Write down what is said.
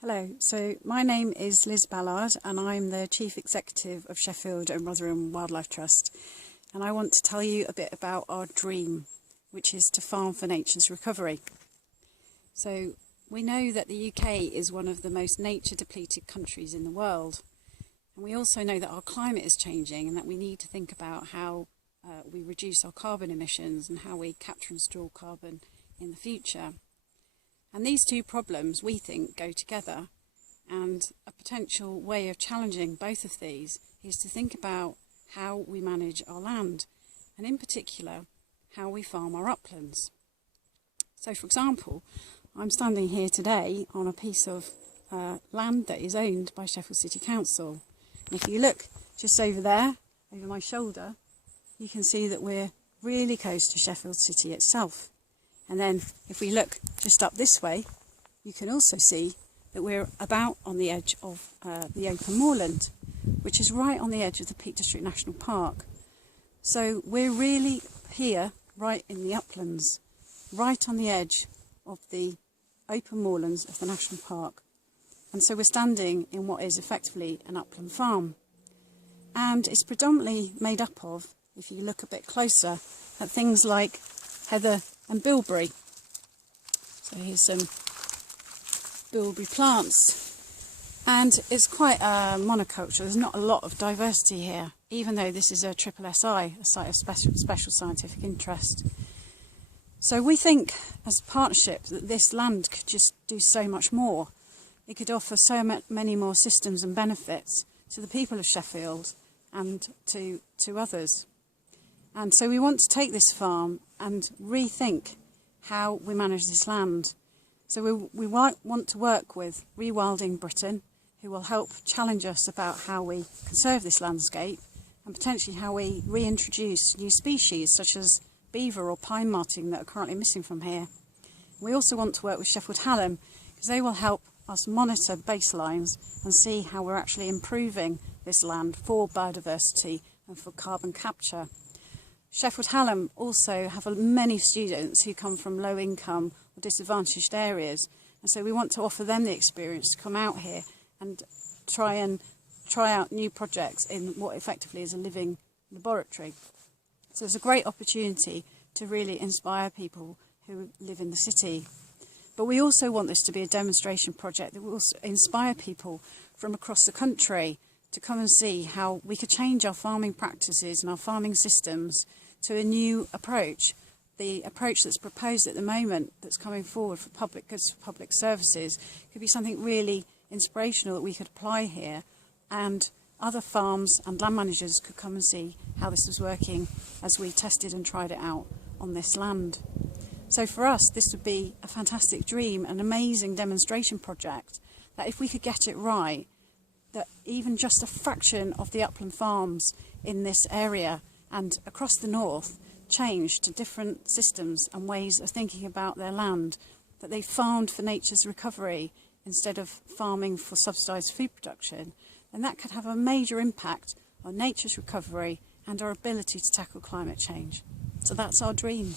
Hello, so my name is Liz Ballard and I'm the Chief Executive of Sheffield and Rotherham Wildlife Trust, and I want to tell you a bit about our dream, which is to farm for nature's recovery. So we know that the UK is one of the most nature depleted countries in the world, and we also know that our climate is changing and that we need to think about how we reduce our carbon emissions and how we capture and store carbon in the future. And these two problems, we think, go together, and a potential way of challenging both of these is to think about how we manage our land, and in particular, how we farm our uplands. So, for example, I'm standing here today on a piece of land that is owned by Sheffield City Council. And if you look just over there, over my shoulder, you can see that we're really close to Sheffield City itself. And then if we look just up this way, you can also see that we're about on the edge of the open moorland, which is right on the edge of the Peak District National Park. So we're really here, right in the uplands, right on the edge of the open moorlands of the National Park. And so we're standing in what is effectively an upland farm. And it's predominantly made up of, if you look a bit closer, at things like heather and bilberry. So here's some bilberry plants, and it's quite a monoculture. There's not a lot of diversity here, even though this is a SSSI, a site of special scientific interest. So we think as a partnership that this land could just do so much more. It could offer so many more systems and benefits to the people of Sheffield and to others. And so we want to take this farm and rethink how we manage this land. So we want to work with Rewilding Britain, who will help challenge us about how we conserve this landscape and potentially how we reintroduce new species such as beaver or pine marten that are currently missing from here. We also want to work with Sheffield Hallam because they will help us monitor baselines and see how we're actually improving this land for biodiversity and for carbon capture. Sheffield Hallam also have many students who come from low income or disadvantaged areas, and so we want to offer them the experience to come out here and try out new projects in what effectively is a living laboratory. So it's a great opportunity to really inspire people who live in the city. But we also want this to be a demonstration project that will also inspire people from across the country to come and see how we could change our farming practices and our farming systems to a new approach. The approach that's proposed at the moment, that's coming forward for public goods, for public services, could be something really inspirational that we could apply here, and other farms and land managers could come and see how this was working as we tested and tried it out on this land. So for us, this would be a fantastic dream, an amazing demonstration project, that if we could get it right, that even just a fraction of the upland farms in this area and across the north change to different systems and ways of thinking about their land, that they farmed for nature's recovery instead of farming for subsidised food production, then that could have a major impact on nature's recovery and our ability to tackle climate change. So that's our dream.